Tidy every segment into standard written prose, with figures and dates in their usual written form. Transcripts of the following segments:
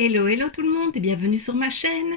Hello, hello tout le monde et bienvenue sur ma chaîne.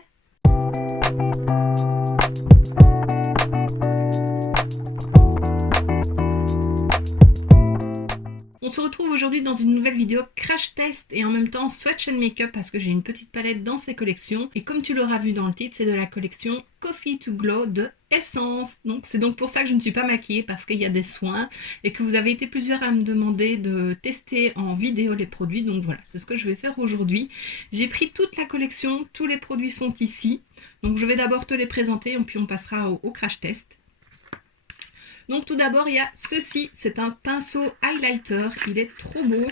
On se retrouve aujourd'hui dans une nouvelle vidéo crash test et en même temps swatch and make-up parce que j'ai une petite palette dans ces collections. Et comme tu l'auras vu dans le titre, c'est de la collection Coffee to Glow de Essence. Donc c'est donc pour ça que je ne suis pas maquillée, parce qu'il y a des soins et que vous avez été plusieurs à me demander de tester en vidéo les produits. Donc voilà, c'est ce que je vais faire aujourd'hui. J'ai pris toute la collection, tous les produits sont ici. Donc je vais d'abord te les présenter et puis on passera au crash test. Donc tout d'abord il y a ceci, c'est un pinceau highlighter, il est trop beau.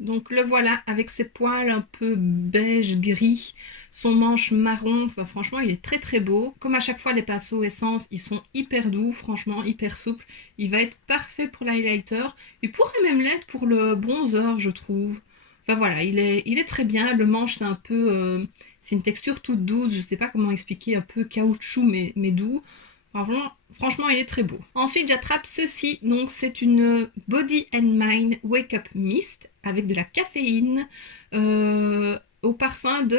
Donc le voilà avec ses poils un peu beige gris, son manche marron, enfin franchement il est très très beau. Comme à chaque fois les pinceaux Essence, ils sont hyper doux, franchement hyper souples. Il va être parfait pour l'highlighter, il pourrait même l'être pour le bronzer je trouve. Enfin voilà, il est très bien, le manche c'est un peu, c'est une texture toute douce, je sais pas comment expliquer, un peu caoutchouc mais doux. Franchement, il est très beau. Ensuite, j'attrape ceci. Donc, c'est une Body and Mind Wake Up Mist avec de la caféine au parfum de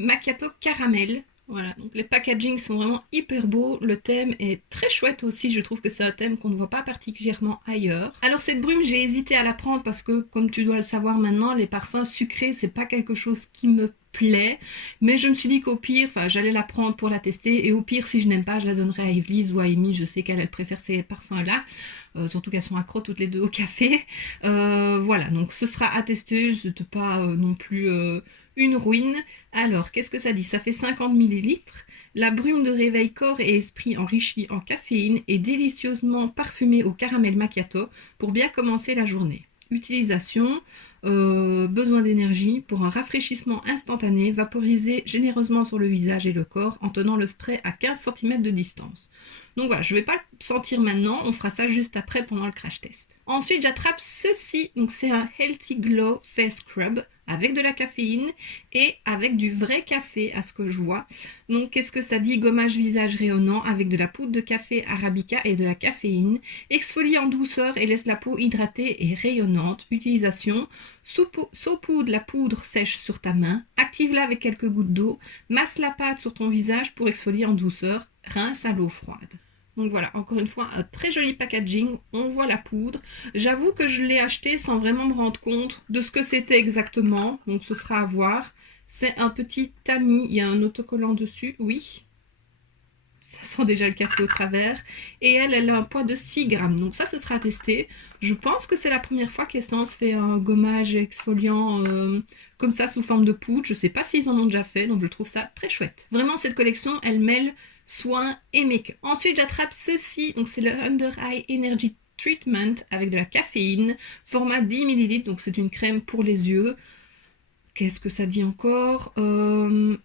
Macchiato Caramel. Voilà, donc les packagings sont vraiment hyper beaux. Le thème est très chouette aussi. Je trouve que c'est un thème qu'on ne voit pas particulièrement ailleurs. Alors, cette brume, j'ai hésité à la prendre parce que, comme tu dois le savoir maintenant, les parfums sucrés, c'est pas quelque chose qui me plaît, mais je me suis dit qu'au pire, j'allais la prendre pour la tester, et au pire, si je n'aime pas, je la donnerai à Yvelise ou à Amy. Je sais qu'elle préfère ces parfums là, surtout qu'elles sont accro toutes les deux au café. Voilà, donc ce sera à tester, c'était pas non plus une ruine. Alors, qu'est-ce que ça dit? Ça fait 50 ml. La brume de réveil corps et esprit enrichie en caféine et délicieusement parfumée au caramel macchiato pour bien commencer la journée. Utilisation, besoin d'énergie pour un rafraîchissement instantané, vaporisé généreusement sur le visage et le corps en tenant le spray à 15 cm de distance. Donc voilà, je ne vais pas le sentir maintenant, on fera ça juste après pendant le crash test. Ensuite, j'attrape ceci, donc c'est un Healthy Glow Face Scrub avec de la caféine et avec du vrai café à ce que je vois. Donc qu'est-ce que ça dit? Gommage visage rayonnant avec de la poudre de café arabica et de la caféine. Exfolie en douceur et laisse la peau hydratée et rayonnante. Utilisation: saupoudre la poudre sèche sur ta main, active-la avec quelques gouttes d'eau, masse la pâte sur ton visage pour exfolier en douceur, rince à l'eau froide. Donc voilà, encore une fois, un très joli packaging, on voit la poudre. J'avoue que je l'ai acheté sans vraiment me rendre compte de ce que c'était exactement, donc ce sera à voir. C'est un petit tamis, il y a un autocollant dessus, oui. Ça sent déjà le café au travers. Et elle a un poids de 6 grammes, donc ça, ce sera à tester. Je pense que c'est la première fois qu'Essence fait un gommage exfoliant comme ça, sous forme de poudre. Je sais pas s'ils en ont déjà fait, donc je trouve ça très chouette. Vraiment, cette collection, elle mêle soins et make-up. Ensuite, j'attrape ceci, donc c'est le Under Eye Energy Treatment avec de la caféine, format 10 ml, donc c'est une crème pour les yeux. Qu'est-ce que ça dit encore?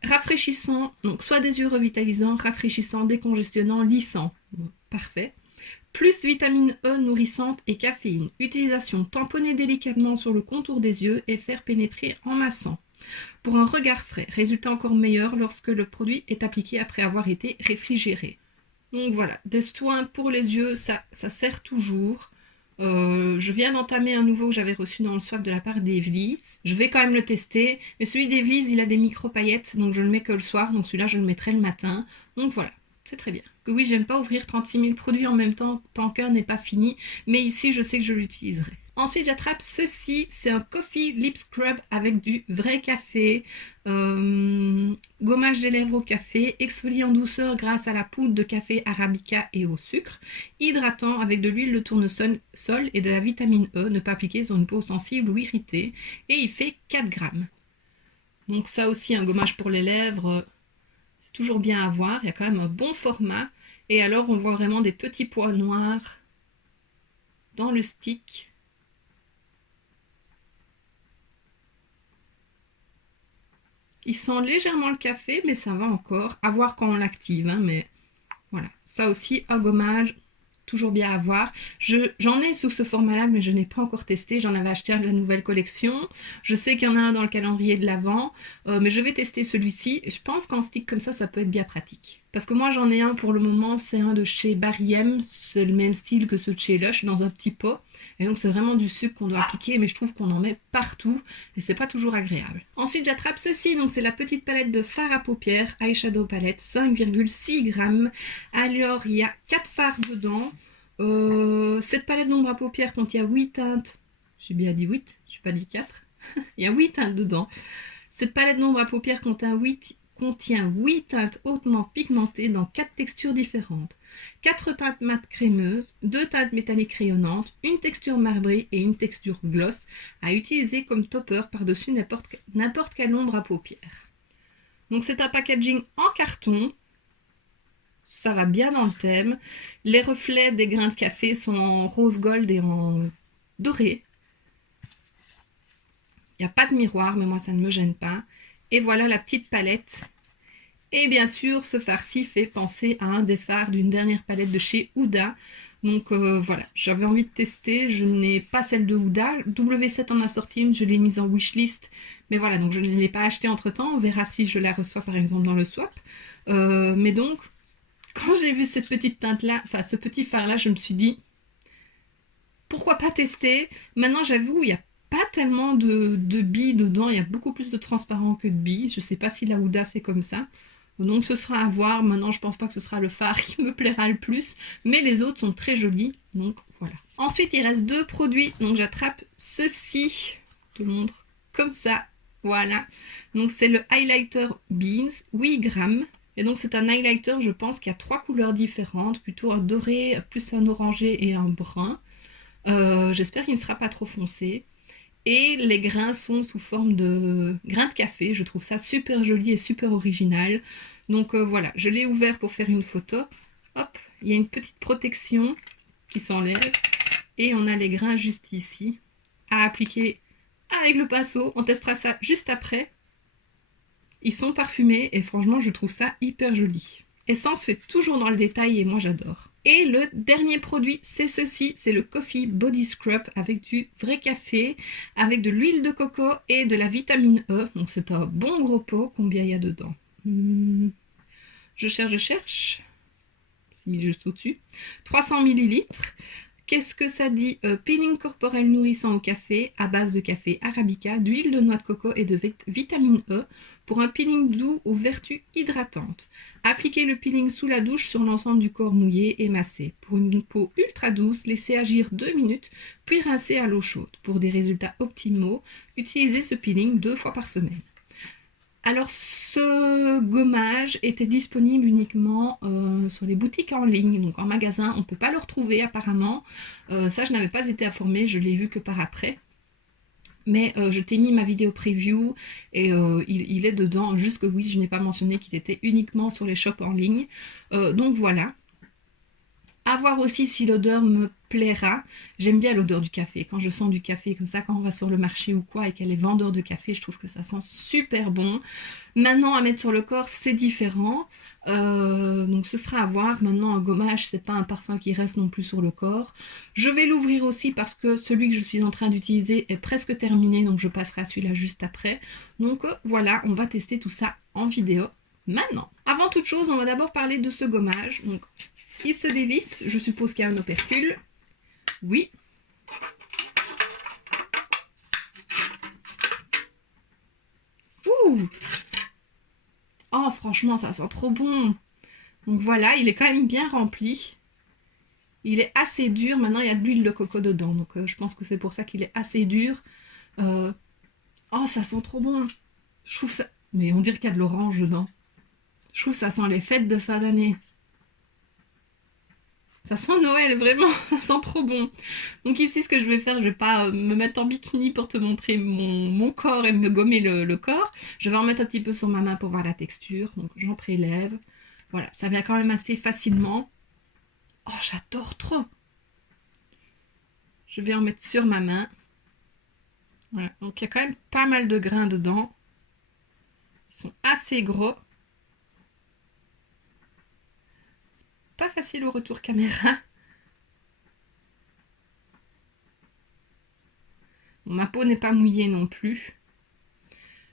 Rafraîchissant, donc soit des yeux revitalisants, rafraîchissant, décongestionnant, lissant. Bon, parfait. Plus vitamine E nourrissante et caféine. Utilisation: tamponner délicatement sur le contour des yeux et faire pénétrer en massant. Pour un regard frais, résultat encore meilleur lorsque le produit est appliqué après avoir été réfrigéré. Donc voilà, des soins pour les yeux, ça sert toujours. Je viens d'entamer un nouveau que j'avais reçu dans le swap de la part d'Yvelise. Je vais quand même le tester, mais celui d'Yvelise, il a des micro-paillettes, donc je le mets que le soir, donc celui-là je le mettrai le matin. Donc voilà, c'est très bien. Que oui, j'aime pas ouvrir 36 000 produits en même temps, tant qu'un n'est pas fini, mais ici je sais que je l'utiliserai. Ensuite, j'attrape ceci, c'est un Coffee Lip Scrub avec du vrai café, gommage des lèvres au café, exfolie en douceur grâce à la poudre de café arabica et au sucre, hydratant avec de l'huile de tournesol et de la vitamine E, ne pas appliquer sur une peau sensible ou irritée, et il fait 4 grammes. Donc ça aussi, un gommage pour les lèvres, c'est toujours bien à voir, il y a quand même un bon format, et alors on voit vraiment des petits pois noirs dans le stick. Il sent légèrement le café, mais ça va encore. À voir quand on l'active, hein, mais voilà. Ça aussi, un gommage, toujours bien à voir. J'en ai sous ce format-là, mais je n'ai pas encore testé. J'en avais acheté un de la nouvelle collection. Je sais qu'il y en a un dans le calendrier de l'Avent, mais je vais tester celui-ci. Je pense qu'en stick comme ça peut être bien pratique. Parce que moi j'en ai un pour le moment, c'est un de chez Barry M, c'est le même style que ceux de chez Lush dans un petit pot. Et donc c'est vraiment du sucre qu'on doit appliquer, mais je trouve qu'on en met partout et c'est pas toujours agréable. Ensuite j'attrape ceci, donc c'est la petite palette de fard à paupières, Eyeshadow Palette, 5,6 grammes. Alors il y a 4 fards dedans. Cette palette d'ombre à paupières contient 8 teintes. J'ai bien dit 8, je n'ai pas dit 4. Il y a 8 teintes dedans. Cette palette d'ombre à paupières contient 8 teintes hautement pigmentées dans 4 textures différentes. 4 teintes mat crémeuses, 2 teintes métalliques rayonnantes, une texture marbrée et une texture gloss à utiliser comme topper par-dessus n'importe quelle ombre à paupières. Donc c'est un packaging en carton. Ça va bien dans le thème. Les reflets des grains de café sont en rose gold et en doré. Il n'y a pas de miroir, mais moi ça ne me gêne pas. Et voilà la petite palette. Et bien sûr, ce fard-ci fait penser à un des fards d'une dernière palette de chez Huda. Donc voilà, j'avais envie de tester. Je n'ai pas celle de Huda. W7 en a sorti une, je l'ai mise en wishlist. Mais voilà, donc je ne l'ai pas achetée entre temps. On verra si je la reçois par exemple dans le swap. Mais donc, quand j'ai vu cette petite teinte-là, enfin ce petit fard-là, je me suis dit, pourquoi pas tester? Maintenant, j'avoue, il n'y a pas tellement de billes dedans. Il y a beaucoup plus de transparent que de billes. Je ne sais pas si la Huda c'est comme ça. Donc ce sera à voir. Maintenant, je pense pas que ce sera le fard qui me plaira le plus. Mais les autres sont très jolis. Donc voilà. Ensuite, il reste 2 produits. Donc j'attrape ceci. Je te le montre comme ça. Voilà. Donc c'est le highlighter Beans, 8 grammes. Et donc c'est un highlighter, je pense, qui a 3 couleurs différentes. Plutôt un doré, plus un orangé et un brun. J'espère qu'il ne sera pas trop foncé. Et les grains sont sous forme de grains de café. Je trouve ça super joli et super original. Donc voilà, je l'ai ouvert pour faire une photo. Hop, il y a une petite protection qui s'enlève. Et on a les grains juste ici à appliquer avec le pinceau. On testera ça juste après. Ils sont parfumés et franchement, je trouve ça hyper joli. Essence fait toujours dans le détail et moi j'adore. Et le dernier produit, c'est ceci, c'est le Coffee Body Scrub avec du vrai café, avec de l'huile de coco et de la vitamine E. Donc c'est un bon gros pot. Combien il y a dedans? Je cherche. C'est mis juste au-dessus. 300 millilitres. Qu'est-ce que ça dit? Peeling corporel nourrissant au café, à base de café arabica, d'huile de noix de coco et de vitamine E pour un peeling doux aux vertus hydratantes. Appliquez le peeling sous la douche sur l'ensemble du corps mouillé et massé. Pour une peau ultra douce, laissez agir 2 minutes, puis rincez à l'eau chaude. Pour des résultats optimaux, utilisez ce peeling 2 fois par semaine. Alors ce gommage était disponible uniquement sur les boutiques en ligne, donc en magasin on ne peut pas le retrouver apparemment. Ça je n'avais pas été informée, je l'ai vu que par après. Mais je t'ai mis ma vidéo preview et il est dedans, juste que oui je n'ai pas mentionné qu'il était uniquement sur les shops en ligne. Donc voilà. À voir aussi si l'odeur me plaira. J'aime bien l'odeur du café. Quand je sens du café comme ça, quand on va sur le marché ou quoi et qu'elle est vendeur de café, je trouve que ça sent super bon. Maintenant, à mettre sur le corps, c'est différent. Donc ce sera à voir. Maintenant, un gommage, c'est pas un parfum qui reste non plus sur le corps. Je vais l'ouvrir aussi parce que celui que je suis en train d'utiliser est presque terminé. Donc je passerai à celui-là juste après. Donc voilà, on va tester tout ça en vidéo maintenant. Avant toute chose, on va d'abord parler de ce gommage. Donc, il se dévisse, je suppose qu'il y a un opercule. Oui. Ouh. Oh, franchement, ça sent trop bon. Donc voilà, il est quand même bien rempli. Il est assez dur. Maintenant, il y a de l'huile de coco dedans. Donc je pense que c'est pour ça qu'il est assez dur. Oh, ça sent trop bon. Je trouve ça... Mais on dirait qu'il y a de l'orange dedans. Je trouve que ça sent les fêtes de fin d'année. Ça sent Noël, vraiment, ça sent trop bon. Donc ici, ce que je vais faire, je vais pas me mettre en bikini pour te montrer mon corps et me gommer le corps. Je vais en mettre un petit peu sur ma main pour voir la texture. Donc j'en prélève. Voilà, ça vient quand même assez facilement. Oh, j'adore trop. Je vais en mettre sur ma main. Voilà, donc il y a quand même pas mal de grains dedans. Ils sont assez gros. Pas facile au retour caméra. Ma peau n'est pas mouillée non plus.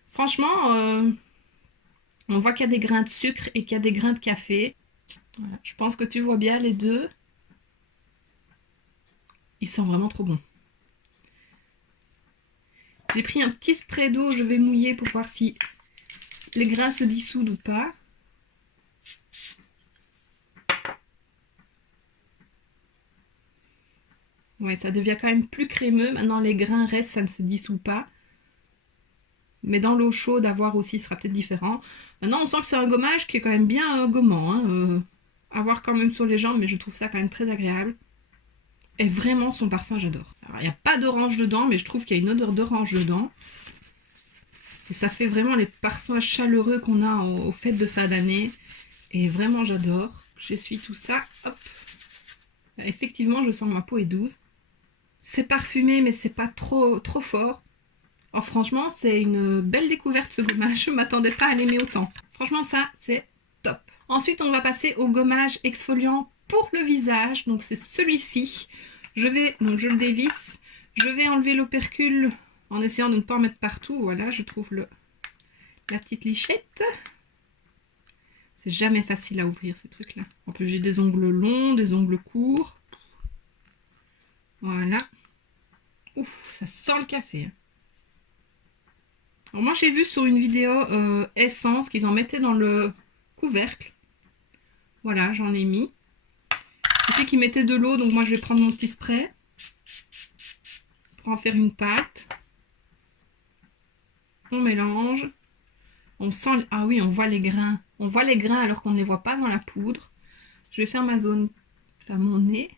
Franchement, On voit qu'il y a des grains de sucre et qu'il y a des grains de café. Voilà. Je pense que tu vois bien les deux. Ils sont vraiment trop bons. J'ai pris un petit spray d'eau, je vais mouiller pour voir si les grains se dissoudent ou pas. Ouais, ça devient quand même plus crémeux. Maintenant, les grains restent, ça ne se dissout pas. Mais dans l'eau chaude, à voir aussi, sera peut-être différent. Maintenant, on sent que c'est un gommage qui est quand même bien gommant. Hein, à voir quand même sur les jambes, mais je trouve ça quand même très agréable. Et vraiment, son parfum, j'adore. Alors, il n'y a pas d'orange dedans, mais je trouve qu'il y a une odeur d'orange dedans. Et ça fait vraiment les parfums chaleureux qu'on a aux fêtes de fin d'année. Et vraiment, j'adore. J'essuie tout ça. Hop. Effectivement, je sens que ma peau est douce. C'est parfumé, mais c'est pas trop fort. Oh, franchement, c'est une belle découverte ce gommage. Je ne m'attendais pas à l'aimer autant. Franchement, ça, c'est top. Ensuite, on va passer au gommage exfoliant pour le visage. Donc, c'est celui-ci. Je le dévisse. Je vais enlever l'opercule en essayant de ne pas en mettre partout. Voilà, je trouve la petite lichette. C'est jamais facile à ouvrir ces trucs-là. En plus, j'ai des ongles longs, des ongles courts. Voilà. Ouf, ça sent le café. Hein. Alors moi, j'ai vu sur une vidéo Essence qu'ils en mettaient dans le couvercle. Voilà, j'en ai mis. Et puis qu'ils mettaient de l'eau, donc moi, je vais prendre mon petit spray pour en faire une pâte. On mélange. On sent... Ah oui, on voit les grains. On voit les grains alors qu'on ne les voit pas dans la poudre. Je vais faire ma zone... Enfin, mon nez.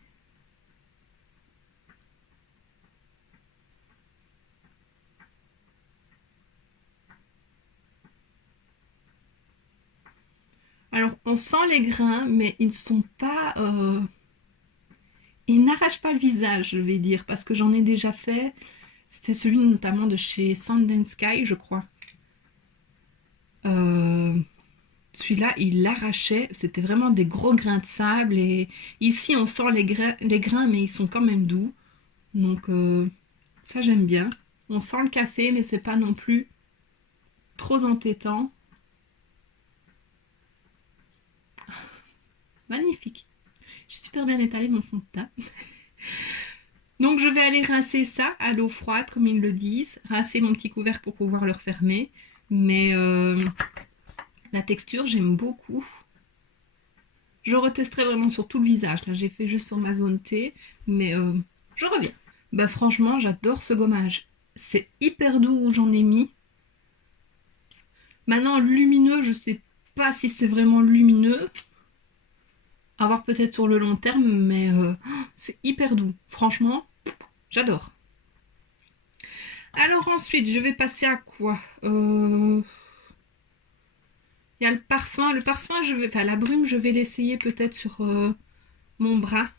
Alors, on sent les grains, mais ils ne sont pas... Ils n'arrachent pas le visage, je vais dire, parce que j'en ai déjà fait. C'était celui notamment de chez Sand & Sky, je crois. Celui-là, il l'arrachait. C'était vraiment des gros grains de sable. Et ici, on sent les grains, mais ils sont quand même doux. Donc, ça, j'aime bien. On sent le café, mais c'est pas non plus trop entêtant. Magnifique. J'ai super bien étalé mon fond de teint. Donc je vais aller rincer ça à l'eau froide, comme ils le disent. Rincer mon petit couvercle pour pouvoir le refermer. Mais la texture, j'aime beaucoup. Je retesterai vraiment sur tout le visage. Là, j'ai fait juste sur ma zone T. Mais je reviens. Bah franchement, j'adore ce gommage. C'est hyper doux où j'en ai mis. Maintenant, lumineux, je sais pas si c'est vraiment lumineux. À voir peut-être sur le long terme, mais c'est hyper doux. Franchement, j'adore. Alors ensuite, je vais passer à quoi Il y a le parfum. Le parfum, enfin la brume, je vais l'essayer peut-être sur mon bras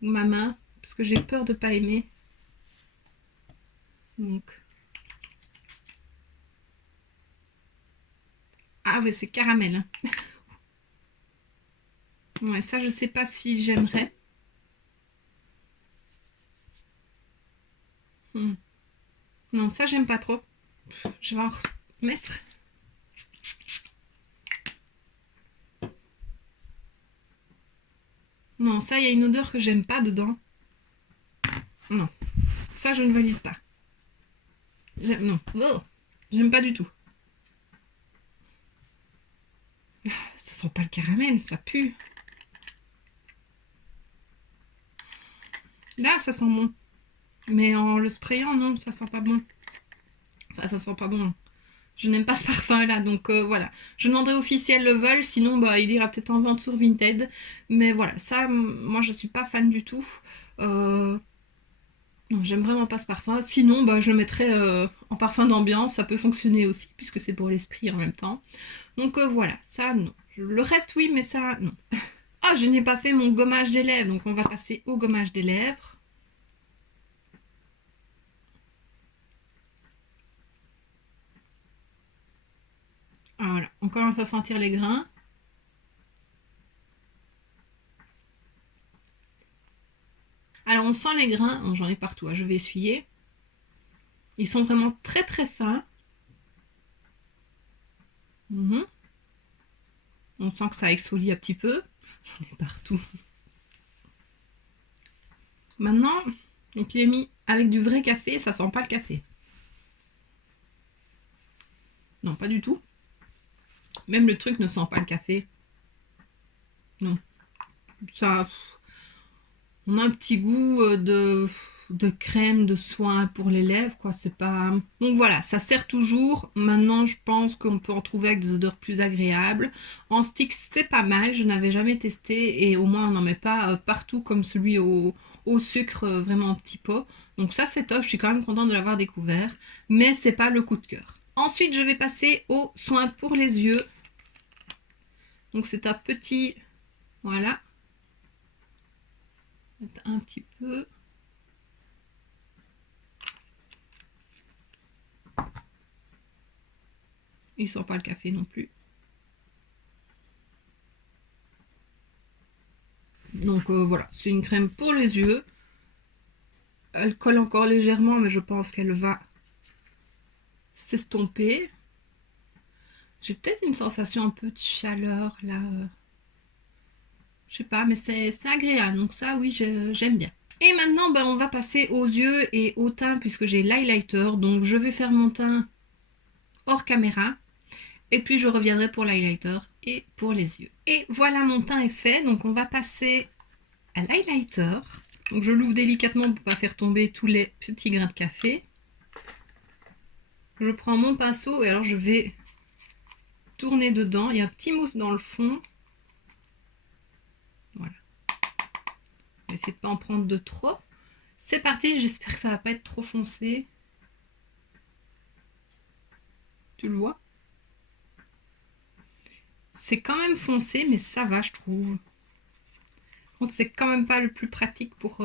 ou ma main, parce que j'ai peur de ne pas aimer. Donc. Ah ouais, c'est caramel. Hein. Ouais, ça, je sais pas si j'aimerais. Non, ça, j'aime pas trop. Je vais en remettre. Non, ça, il y a une odeur que j'aime pas dedans. Non, ça, je ne valide pas. Non, oh, j'aime pas du tout. Ça sent pas le caramel, ça pue. Là, ça sent bon. Mais en le sprayant, non, ça sent pas bon. Enfin, ça sent pas bon. Je n'aime pas ce parfum-là, donc voilà. Je demanderai au officiel le veulent, sinon bah, il ira peut-être en vente sur Vinted. Mais voilà, ça, moi, je suis pas fan du tout. Non, j'aime vraiment pas ce parfum. Sinon, bah, je le mettrais en parfum d'ambiance. Ça peut fonctionner aussi, puisque c'est pour l'esprit en même temps. Donc voilà, ça, non. Le reste, oui, mais ça, non. Ah, je n'ai pas fait mon gommage des lèvres, donc on va passer au gommage des lèvres. Voilà, on commence à sentir les grains. Alors on sent les grains, oh, j'en ai partout, hein, je vais essuyer. Ils sont vraiment très très fins. On sent que ça exfolie un petit peu. J'en ai partout. Maintenant, donc il est mis avec du vrai café, ça sent pas le café. Non, pas du tout. Même le truc ne sent pas le café. Non. Ça, on a un petit goût de crème, de soin pour les lèvres, quoi. C'est pas. Donc voilà, ça sert toujours. Maintenant, je pense qu'on peut en trouver avec des odeurs plus agréables. En stick, c'est pas mal. Je n'avais jamais testé et au moins on n'en met pas partout comme celui au sucre, vraiment en petit pot. Donc ça, c'est top. Je suis quand même contente de l'avoir découvert, mais c'est pas le coup de cœur. Ensuite, je vais passer au soin pour les yeux. Donc c'est un petit, voilà, un petit peu. Il sent pas le café non plus. Donc voilà, c'est une crème pour les yeux. Elle colle encore légèrement, mais je pense qu'elle va s'estomper. J'ai peut-être une sensation un peu de chaleur là. Je sais pas, mais c'est agréable. Donc ça, oui, j'aime bien. Et maintenant, ben, on va passer aux yeux et au teint puisque j'ai l'highlighter. Donc je vais faire mon teint hors caméra. Et puis je reviendrai pour l'highlighter et pour les yeux. Et voilà, mon teint est fait. Donc on va passer à l'highlighter. Donc je l'ouvre délicatement pour ne pas faire tomber tous les petits grains de café. Je prends mon pinceau et alors je vais tourner dedans. Il y a un petit mousse dans le fond. Voilà. Je vais essayer de ne pas en prendre de trop. C'est parti, j'espère que ça va pas être trop foncé. Tu le vois? C'est quand même foncé, mais ça va, je trouve. Par contre, c'est quand même pas le plus pratique pour...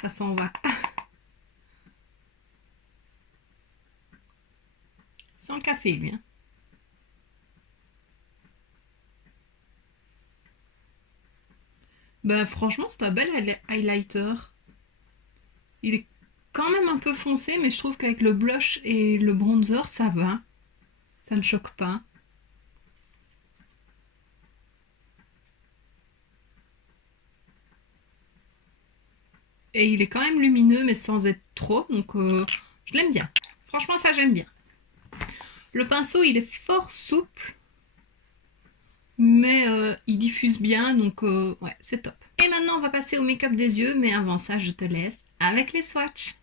ça s'en va. Sans le café, lui. Hein. Ben, franchement, c'est un bel highlighter. Il est quand même un peu foncé, mais je trouve qu'avec le blush et le bronzer, ça va. Ça ne choque pas. Et il est quand même lumineux, mais sans être trop. Donc, je l'aime bien. Franchement, ça, j'aime bien. Le pinceau, il est fort souple. Mais il diffuse bien. Donc, ouais, c'est top. Et maintenant, on va passer au make-up des yeux. Mais avant ça, je te laisse avec les swatchs.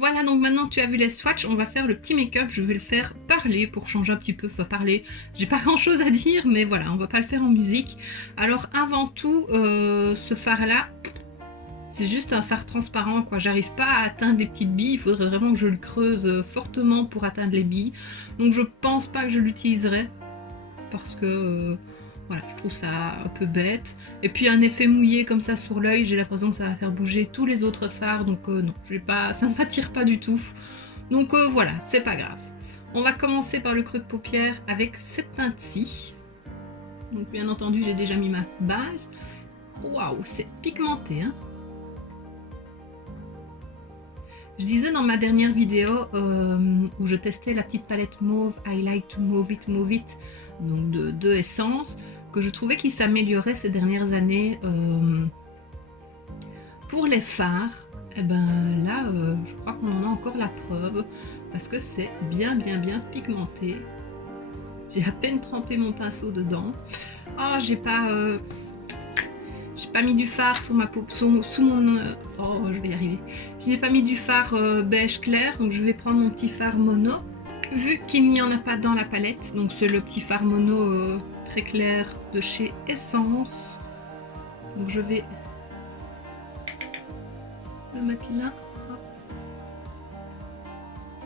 Voilà, donc maintenant tu as vu les swatchs, on va faire le petit make-up. Je vais le faire parler pour changer un petit peu. Enfin, parler, j'ai pas grand chose à dire, mais voilà, on va pas le faire en musique. Alors, avant tout, ce fard-là, c'est juste un fard transparent, quoi. J'arrive pas à atteindre les petites billes. Il faudrait vraiment que je le creuse fortement pour atteindre les billes. Donc, je pense pas que je l'utiliserai parce que. Voilà, je trouve ça un peu bête. Et puis un effet mouillé comme ça sur l'œil, j'ai l'impression que ça va faire bouger tous les autres fards. Donc non, ça ne m'attire pas du tout. Donc voilà, c'est pas grave. On va commencer par le creux de paupière avec cette teinte-ci. Donc bien entendu, j'ai déjà mis ma base. Waouh, c'est pigmenté, hein. Je disais dans ma dernière vidéo où je testais la petite palette mauve I Like to Move It, donc de Essence, que je trouvais qu'il s'améliorait ces dernières années pour les fards. Et ben là, je crois qu'on en a encore la preuve parce que c'est bien pigmenté. J'ai à peine trempé mon pinceau dedans. Oh, j'ai pas mis du fard sur ma peau, sous mon... oh, je vais y arriver. Je n'ai pas mis du fard beige clair, donc je vais prendre mon petit fard mono. Vu qu'il n'y en a pas dans la palette, donc c'est le petit fard mono très clair de chez Essence. Donc je vais peux mettre là. Hop.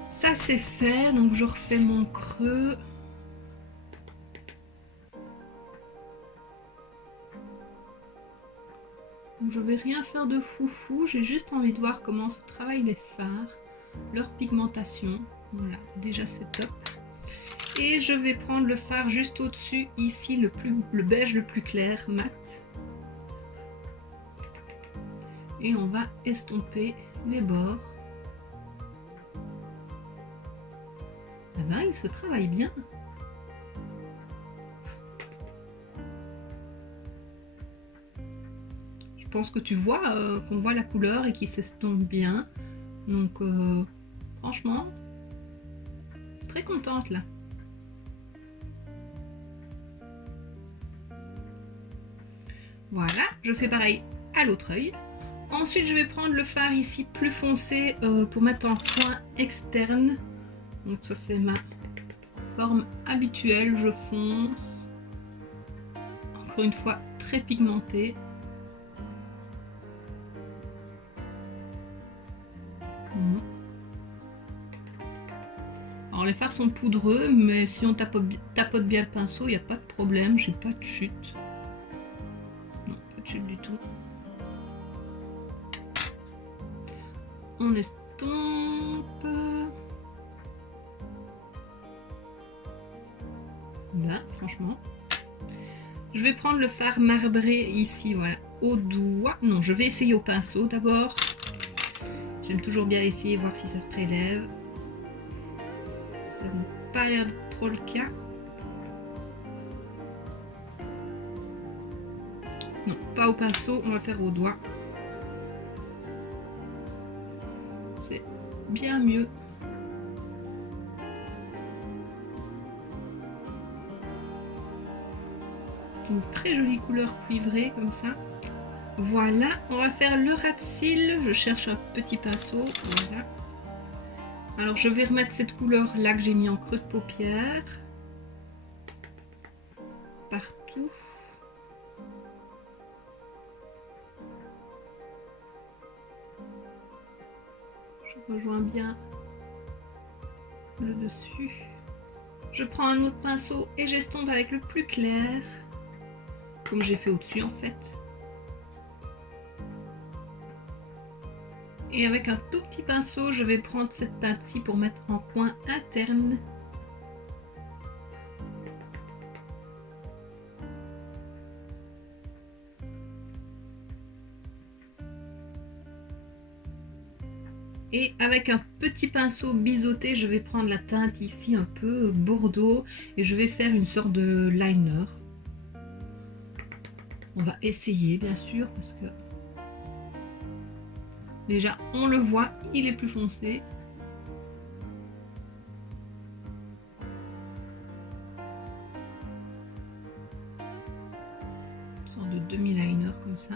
Ça c'est fait, donc je refais mon creux. Je vais rien faire de foufou, j'ai juste envie de voir comment se travaillent les fards, leur pigmentation. Voilà, déjà c'est top. Et je vais prendre le fard juste au-dessus, ici le beige le plus clair, mat. Et on va estomper les bords. Ah ben, il se travaille bien. Je pense que tu vois qu'on voit la couleur et qu'il s'estompe bien. Donc franchement, très contente là. Voilà, je fais pareil à l'autre œil. Ensuite, je vais prendre le fard ici plus foncé pour mettre en coin externe. Donc ça c'est ma forme habituelle, je fonce. Encore une fois, très pigmenté. Alors les fards sont poudreux, mais si on tapote bien le pinceau, il n'y a pas de problème, j'ai pas de chute. Non, pas de chute du tout. On estompe. Là, franchement. Je vais prendre le fard marbré ici, voilà, au doigt. Non, je vais essayer au pinceau d'abord. J'aime toujours bien essayer, voir si ça se prélève. Ça n'a pas l'air de trop le cas. Non, pas au pinceau, on va faire au doigt. C'est bien mieux. C'est une très jolie couleur cuivrée comme ça. Voilà, on va faire le ras de cils. Je cherche un petit pinceau. Voilà. Alors je vais remettre cette couleur là que j'ai mis en creux de paupière. Partout. Je rejoins bien le dessus. Je prends un autre pinceau et j'estompe avec le plus clair. Comme j'ai fait au-dessus en fait. Et avec un tout petit pinceau, je vais prendre cette teinte-ci pour mettre en coin interne. Et avec un petit pinceau biseauté, je vais prendre la teinte ici un peu bordeaux et je vais faire une sorte de liner. On va essayer bien sûr parce que déjà on le voit, il est plus foncé. Une sorte de demi-liner comme ça.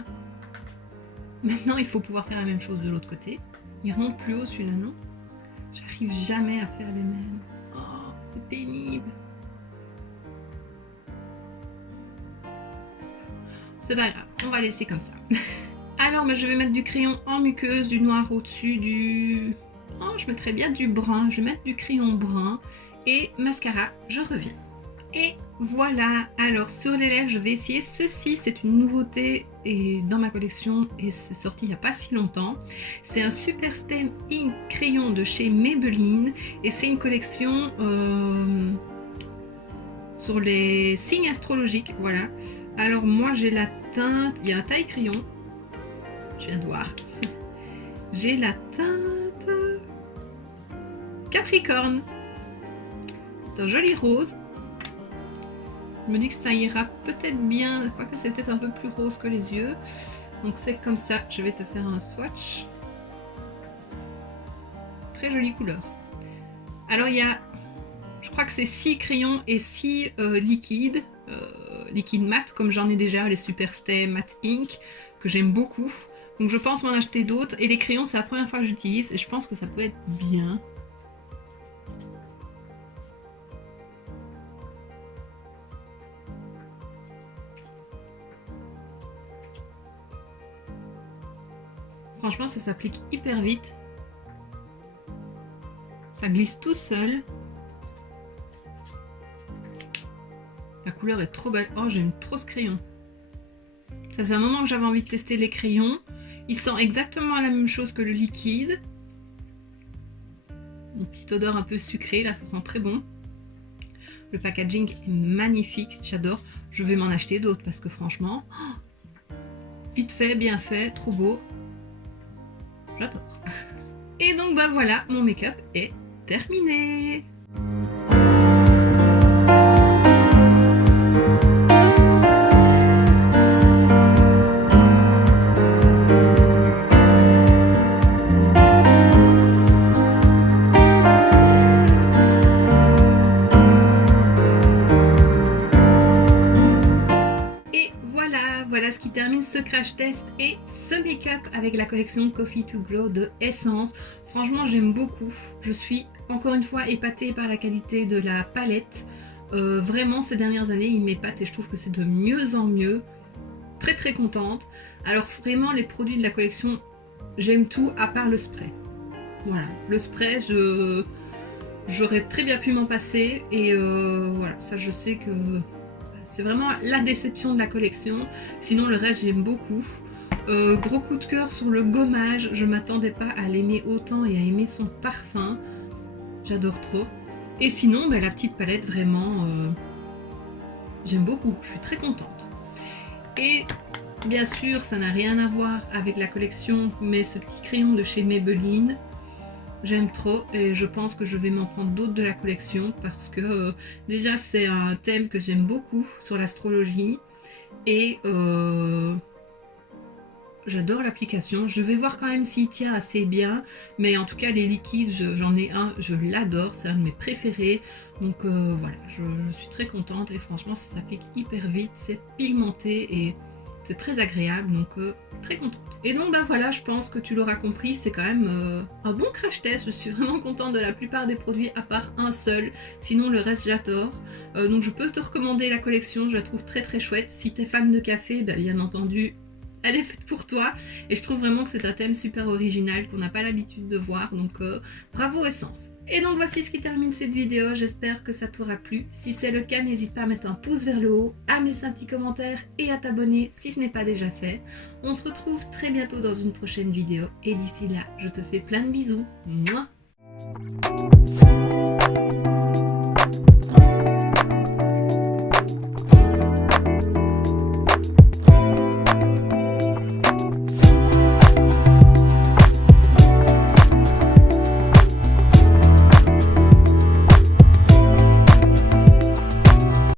Maintenant il faut pouvoir faire la même chose de l'autre côté. Il remonte plus haut celui-là, non? J'arrive jamais à faire les mêmes. Oh, c'est pénible. C'est pas grave, on va laisser comme ça. Alors, je vais mettre du crayon en muqueuse, du noir au-dessus, du... Oh, je mettrais bien du brun. Je vais mettre du crayon brun et mascara, je reviens. Et voilà, alors sur les lèvres, je vais essayer ceci. C'est une nouveauté et dans ma collection et c'est sorti il n'y a pas si longtemps. C'est un Super Stem Ink crayon de chez Maybelline et c'est une collection sur les signes astrologiques. Voilà. Alors moi j'ai la teinte, il y a un taille crayon. Je viens de voir. J'ai la teinte Capricorne. C'est un joli rose. Je me dis que ça ira peut-être bien, quoique c'est peut-être un peu plus rose que les yeux. Donc c'est comme ça, je vais te faire un swatch. Très jolie couleur. Alors il y a, je crois que c'est 6 crayons et 6 liquides. Liquide mat, comme j'en ai déjà, les Super Stay Matte Ink, que j'aime beaucoup. Donc je pense m'en acheter d'autres. Et les crayons, c'est la première fois que j'utilise et je pense que ça peut être bien. Franchement, ça s'applique hyper vite. Ça glisse tout seul. La couleur est trop belle. Oh, j'aime trop ce crayon. Ça fait un moment que j'avais envie de tester les crayons. Il sent exactement la même chose que le liquide. Une petite odeur un peu sucrée, là, ça sent très bon. Le packaging est magnifique, j'adore. Je vais m'en acheter d'autres parce que franchement, vite fait, bien fait, trop beau. J'adore. Et donc bah voilà, mon make-up est terminé. Voilà ce qui termine ce crash test et ce make-up avec la collection Coffee to Glow de Essence. Franchement, j'aime beaucoup. Je suis encore une fois épatée par la qualité de la palette. Vraiment, ces dernières années, il m'épate et je trouve que c'est de mieux en mieux. Très très contente. Alors vraiment, les produits de la collection, j'aime tout à part le spray. Voilà, le spray, j'aurais très bien pu m'en passer et voilà, ça je sais que c'est vraiment la déception de la collection. Sinon le reste j'aime beaucoup. Gros coup de cœur sur le gommage. Je m'attendais pas à l'aimer autant et à aimer son parfum. J'adore trop. Et sinon la petite palette vraiment j'aime beaucoup. Je suis très contente. Et bien sûr ça n'a rien à voir avec la collection, mais ce petit crayon de chez Maybelline, j'aime trop et je pense que je vais m'en prendre d'autres de la collection parce que déjà c'est un thème que j'aime beaucoup sur l'astrologie et j'adore l'application. Je vais voir quand même s'il tient assez bien, mais en tout cas les liquides, j'en ai un, je l'adore, c'est un de mes préférés. Donc voilà, je suis très contente et franchement ça s'applique hyper vite, c'est pigmenté et c'est très agréable, donc très contente. Et donc voilà, je pense que tu l'auras compris, c'est quand même un bon crash test. Je suis vraiment contente de la plupart des produits à part un seul, sinon le reste j'adore. Donc je peux te recommander la collection, je la trouve très très chouette. Si t'es fan de café, bien entendu, elle est faite pour toi. Et je trouve vraiment que c'est un thème super original qu'on n'a pas l'habitude de voir, donc bravo Essence. Et donc voici ce qui termine cette vidéo, j'espère que ça t'aura plu. Si c'est le cas, n'hésite pas à mettre un pouce vers le haut, à me laisser un petit commentaire et à t'abonner si ce n'est pas déjà fait. On se retrouve très bientôt dans une prochaine vidéo et d'ici là, je te fais plein de bisous. Mouah.